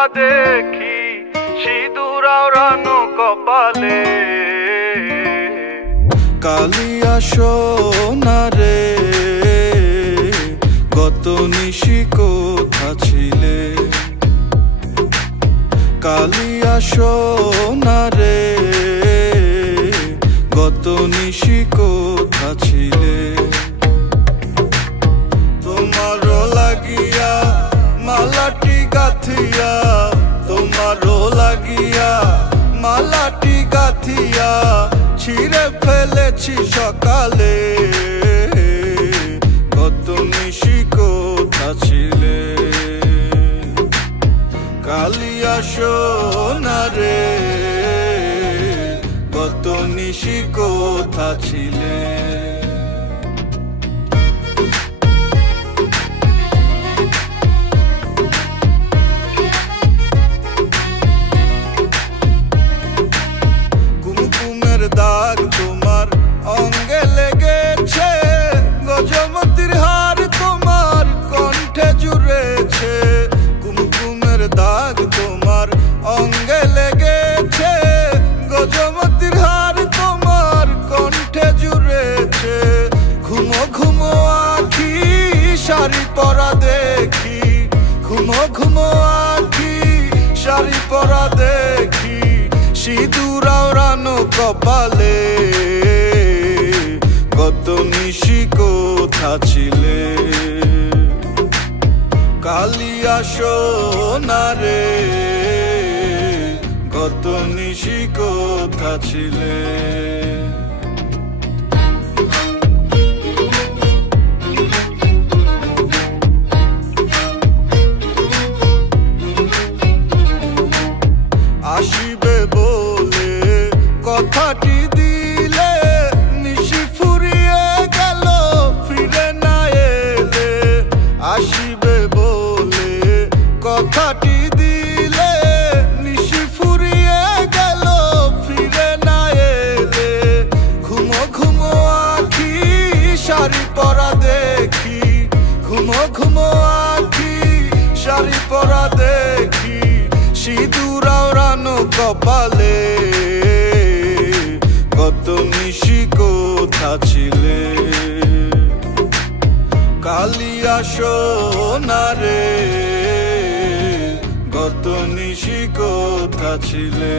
পরা দেখি সিঁদুর আওড়ানো কপালে। কালিয়া সোনা রে গত নিশি কোথা ছিলে, কালিয়া সোনা রে গত নিশি কোথা ছিলে। তোমারও লাগিয়া মালাটি গাথিয়া, তোমারও লাগিয়া মালাটি গাথিয়া ছিঁড়ে ফেলেছি সকালে। গত নিশি কোথা ছিলে, কালিয়া সোনা রে গত নিশি কোথা ছিলে। কুমকুমের দাগ তোমার অঙ্গে লেগেছে, গজমতির হার তোমার কণ্ঠে জুড়েছে। কুমকুমের দাগ তোমার অঙ্গে লেগেছে, গজমতির হার তোমার কণ্ঠে জুড়েছে। ঘুমো ঘুমো আখি শাড়ি পরা দেখি, ঘুমো ঘুমো আখি শাড়ি পরা দেখি সিঁদুর আওড়ানো কপালে। গত নিশি কোথা ছিলে, কালিয়া সোনা রে গত নিশি কোথা ছিলে। আসিবে বলে কথাটি দিলে, নিশি ফুরিয়ে গেল ফিরে না এলে। আসিবে বলে কথাটি দিলে, নিশি ফুরিয়ে গেল ফিরে না এলে। ঘুমো ঘুমো আখি শাড়ি পরা দেখি, ঘুমো ঘুমো আখি শাড়ি পরা দেখি সিঁদুর আওড়ানো কপালে। গত নিশি কোথা ছিলে, কালিয়া সোনা রে গত নিশি কোথা ছিলে।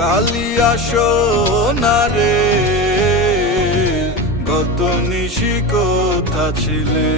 কালিয়া সোনা রে গত নিশি কোথা ছিলে।